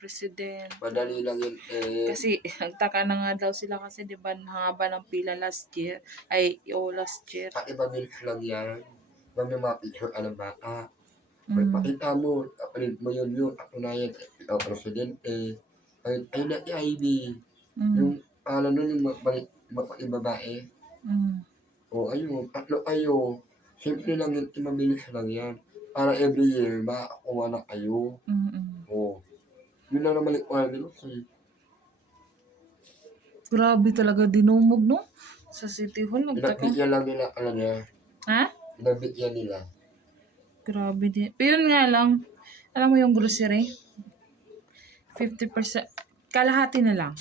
president. Madali lang yun. Eh, Kasi nagtaka na nga daw sila kasi 'di ba haba ng pila last year ay o last year. at iba minutes lang yan. Iba may mga picture alam bata. Pag Mm. makita mo, kapalit mo yun yun, ako na yan, ikaw presidente. Ay, ay na, IB. Mm. Yung, alam nun, yung mabalik, yung babae. Mm. O, ayun, tatlo kayo. Simple lang yun, imabilis lang yan. Para every year, makakuha na kayo. Mm. O, yun lang naman yung requirement. Kasi, Grabe talaga dinumog no sa City Hall nagtaka. pinabigyan lang nila, alam niya, Ha? pinabigyan nila. Grabe din. Pero yun nga lang, alam mo yung grocery? 50%, kalahati na lang.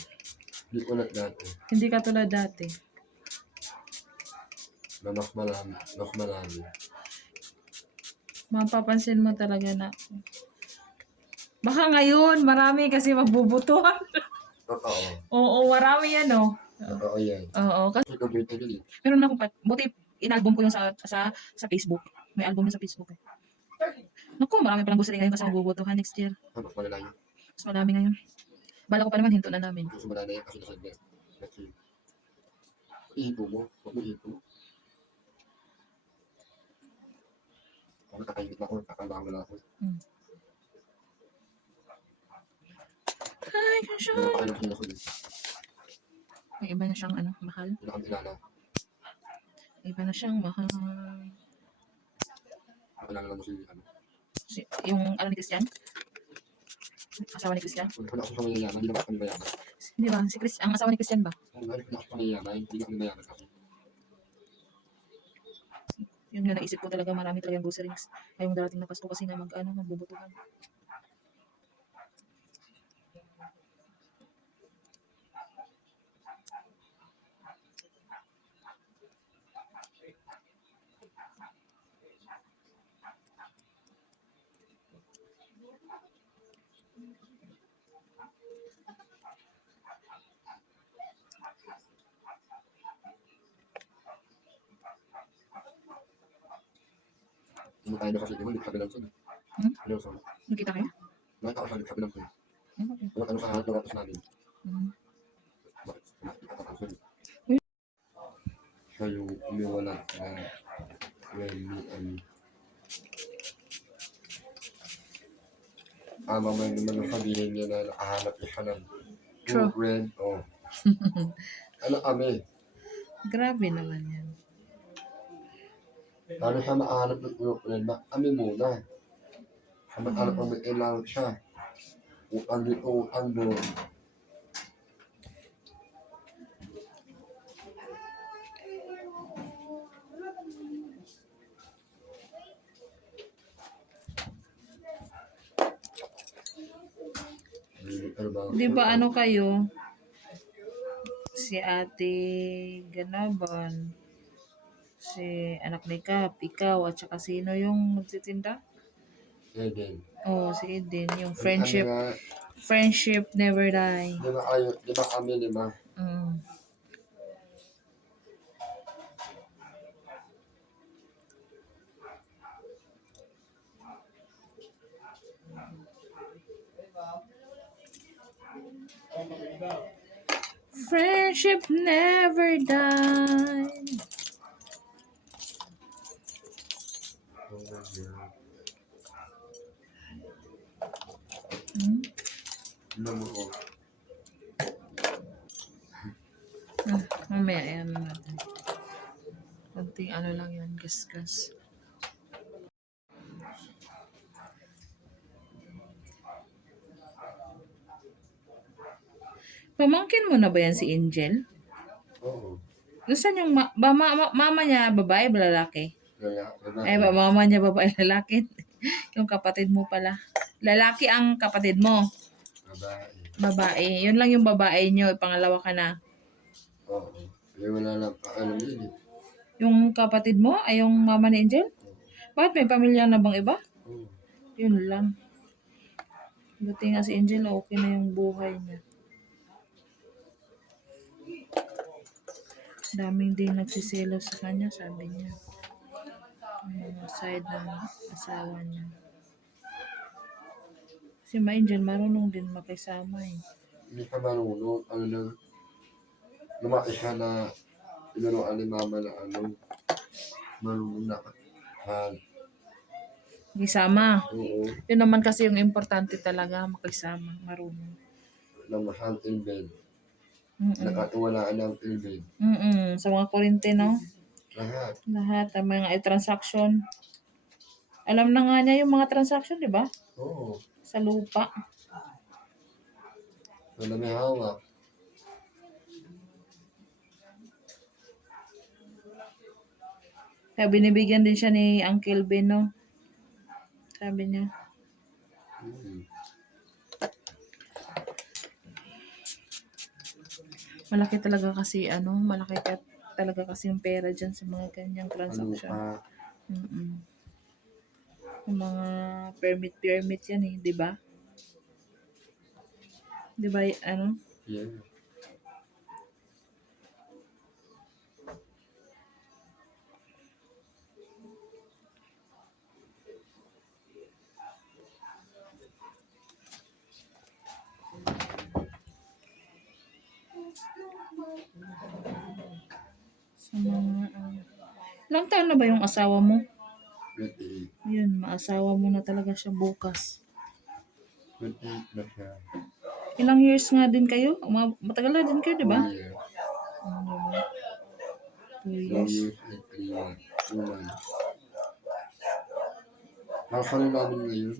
Hindi ulit dati. Hindi katulad dati. Mas marami, mas marami. Mapapansin mo talaga na Baka ngayon, marami kasi magbubutuhan. Totoo. Oo, marami yan, oh. Totoo yan. Oo, kasi meron ako pa, buti inalbum ko yung sa, sa, sa Facebook. May album yun sa Facebook eh. Naku, marami palang gusto rin ngayon kasi magbubutuhan next year. Mas malala yun. Mas marami ngayon. Bala ko pa naman, hinto na namin. Mas malala yun kasi nasa net. Kasi, ihipo mo. Huwag mo ihipo. Ako nakakainit na ako. Mo na ako. Ay, gosh, ay. Nakakailang ako din. May iba na siyang ano, mahal. Hindi na kami kilala. Iba na siyang mahal. Kilala lang mo si ano. Si, yung ano ni Christian? Asawa ni Christian? Wala ako sa mayayaman. Hindi naman kami mayaman. Hindi ba? Si Chris, ang asawa ni Christian ba? Wala ako sa mayayaman, hindi na mayaman kasi. Yun nga naisip ko talaga marami talagang groceries. Ngayong darating na Pasko kasi nga mag, ano, magbubutuhan. Hindi tayo na kasi di mo, hindi sabi lang sila. Hmm? Ano sa Nakita kayo? Nakita ko sabi, sabi lang sila. Hmm, okay. Wala ano sa harap ng atas namin. Bakit? Nakita ko sila. Hmm. Siya yung umiwala na when me and Ah, mamaya naman ang sabihin niya na nakahanap niya siya ng True. friend. Oh. ano kami? Grabe naman yan. Paano siya makahanap ng? Ba, kami muna. Siya maghanap ng may kailangan siya. Utang dito, utang doon. Di ba ano kayo? Si ate Ganaban, si anak ni Kap, ikaw, at saka sino yung nagtitinda? Eden. Oh, si Eden. Yung friendship, nga, friendship never die. Di ba kayo, di ba kami, di ba? Mm. Friendship never die. Hmm? Ano mo ko? Ah, mamaya yan natin. Konting ano lang yan, gas-gas. Pamangkin mo na ba yan si Angel? Oo. Nasaan yung ma- ba, ma- ma- mama niya, babae ba lalaki? Diba? Ay, ba, mama niya babae lalaki. yung kapatid mo pala. Lalaki ang kapatid mo. Babae. Babae. Yun lang yung babae niyo. Pangalawa ka na. Oo. Kaya wala lang pa, ano yun eh. Yung kapatid mo ay yung mama ni Angel? Bakit may pamilya na bang iba? Oo. Yun lang. Buti nga si Angel, okay na yung buhay niya. Daming din nagsiselo sa kanya, sabi niya. Yung side ng asawa niya. Si Ma Angel marunong din makisama eh. Hindi ka marunong. Ano na, lumaki siya na tinuruan ni mama na ano, marunong na han. Makisama. Oo. Yun naman kasi yung importante talaga, makisama, marunong. Namahan ilbed. Mm-mm. Nakatuwalaan ng ilbed. Mm-mm. Sa mga Korintino, Lahat. lahat ng mga transaction. Alam na nga niya yung mga transaction, di ba? Oo. Sa lupa. Wala may hawak. Kaya binibigyan din siya ni Uncle Ben, no? Sabi niya. Malaki talaga kasi, ano, malaki ka talaga kasi yung pera dyan sa mga ganyang Ano transaction. pa. Mm-mm. Yung mga permit-permit yan eh, di ba? Di ba, ano? Yeah. Ilang taon na ba yung asawa mo? 28. Yun, maasawa mo na talaga siya bukas. 28 na siya. Ilang years nga din kayo? Ma- Matagal na din kayo, di ba? Ano? Two years. rin namin ngayon.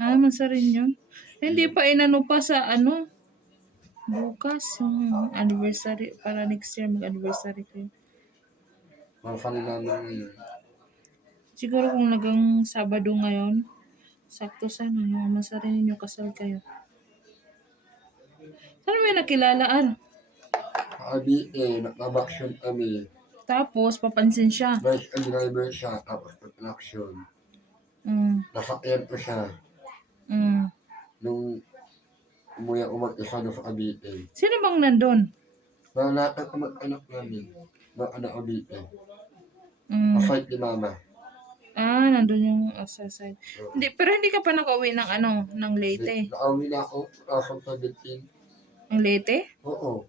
Ah, mansa rin yun. Hindi pa inano pa sa ano, bukas, yung anniversary, para next year mag-anniversary kayo. Rin namin ngayon. Siguro kung nagang Sabado ngayon, sakto sana yung mansa rin ninyo kasal kayo. Saan may nakilala, Ar? Sabi eh, nakabaksyon kami. Tapos, papansin siya. Vice and driver siya, tapos construction. Mm, Nasakyan ko siya. mm. Nung umuwi ako mag-isa doon sa Cavite. Sino bang nandun? Mga lahat ng kamag-anak namin, anak Cavite. Mm. Masayt ni mama. Ah, nandun yung sa side. Hindi, pero hindi ka pa nakauwi ng ano, ng Leyte. Nakauwi na ako, 2017. Ang Leyte? Oo.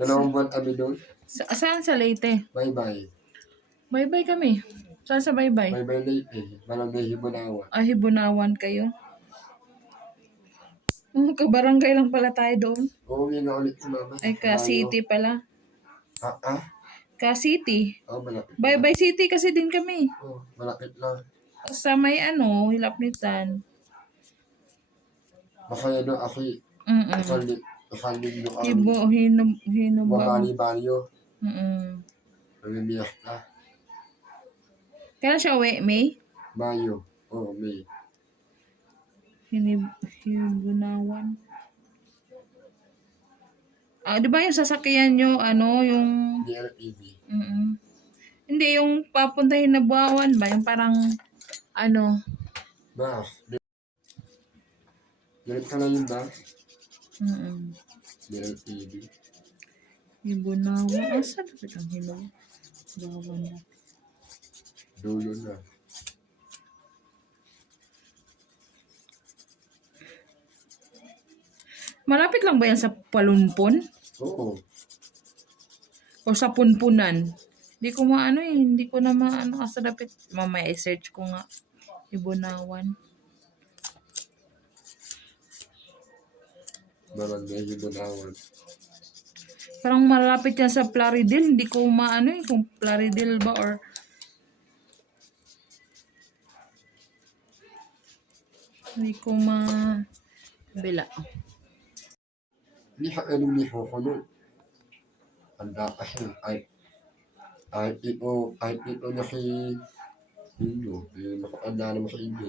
Dalawang buwan kami doon. Sa, saan sa Leyte? Bye-bye. Bye-bye kami. Saan sa bye-bye? Bye-bye late eh. Barangay Hibunawa. Ah, Hibunawan kayo. Oh, kabarangay lang pala tayo doon. Uuwi na ulit si mama. Ay, ka City pala. Ah, ah? Ka City. Oo, malapit. lang. Bye-bye City kasi din kami. Oo, malapit lang. Sa may ano, Hilapnitan. Masaya doon ako Mm-mm. isang li- isang linggo kami. Hibo, hinub, hinubaw. Mamani Barrio. Mm-mm. Namimiyas ka. Kailan siya uwi? May? Mayo. Oo, May. Hinib, hibunawan. Ah, di ba yung sasakyan nyo, ano, yung DLTV. Mm-mm. Hindi, yung papuntahin na buwawan ba? Yung parang, ano, Bas. Ganit ka na yung bas. mm DLTV. yung bunawan. Ah, saan na ang na. Dulo na. Malapit lang ba yan sa palunpon? Oo. O sa punpunan? Hindi ko maano eh. Hindi ko na maano kasi dapat mamaya i-search ko nga. Ibunawan. Barangay Hibunawan. Parang malapit yan sa Plaridel. Hindi ko maano eh. Kung Plaridel ba or... Hindi ko ma... Bila. Hindi ano ni Hokono. Handa kasi kahit kahit ito, kahit ito na si Inyo, eh, makakanda naman sa Inyo.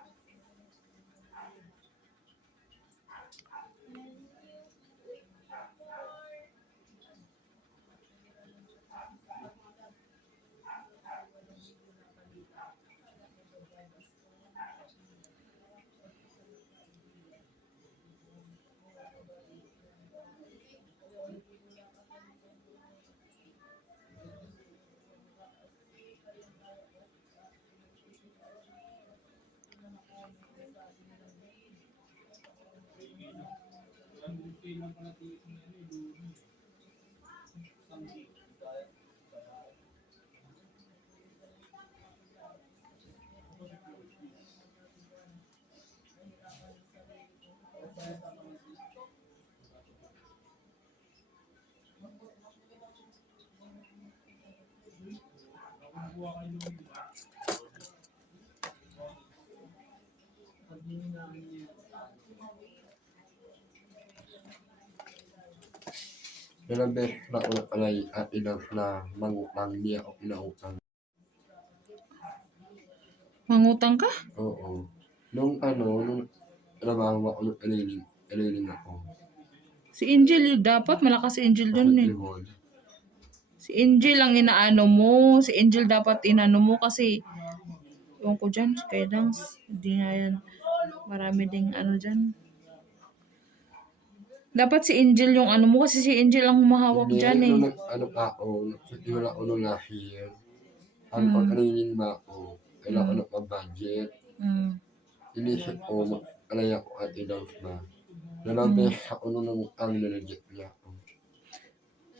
Hmm. Ilang beses na ulit alay at ilang na mangutang niya o inautang. Mangutang ka? Oo. Nung ano, nung trabaho ako ulit aliling, aliling ako. Si Angel, dapat malakas si Angel dun eh. Ihod. Si Angel ang inaano mo. Si Angel dapat inano mo kasi yung ko dyan, kay Dance. Hindi nga yan. Marami ding ano dyan. Dapat si Angel yung ano mo kasi si Angel ang humahawak Hindi, dyan eh. nung nag, ano pa ako, hindi wala ako nung lahir. Ano Mm. pag aliling ba ako, kailangan ko ng budget. Mm. Inisip ko, alay ako at ilang ba. Dalawang beses ako nung nangutang na legit niya ako.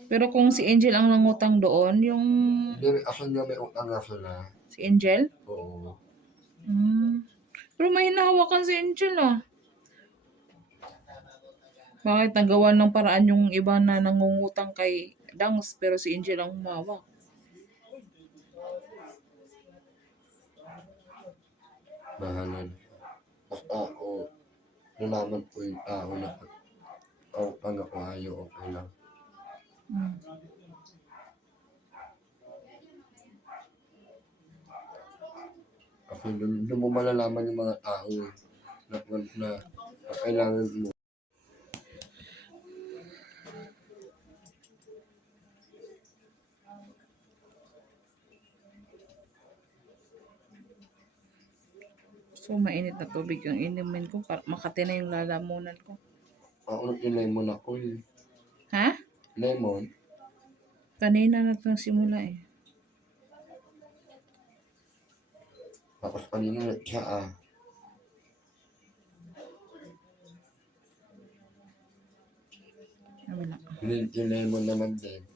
Pero kung si Angel ang nangutang doon, yung Hindi, ako nga may utang nga sila. si Angel, Oo. Hmm. Pero may hinahawakan si Angel ah. Bakit nagawa ng paraan yung iba na nangungutang kay Dangs pero si Angel ang humawak? Mahalan. Basta ako, nalaman ko yung tao na ako pang ako ayaw, okay lang. Hmm. Kasi doon, mo malalaman yung mga tao eh, na, na, na, na kailangan mo. So mainit na tubig yung inumin ko para makati na yung lalamunan ko. Ako yung lemon ako eh. Ha? Lemon, Kanina na ito simula eh. tapos kanina na siya ah. Ah, wala. Tea lemon naman din.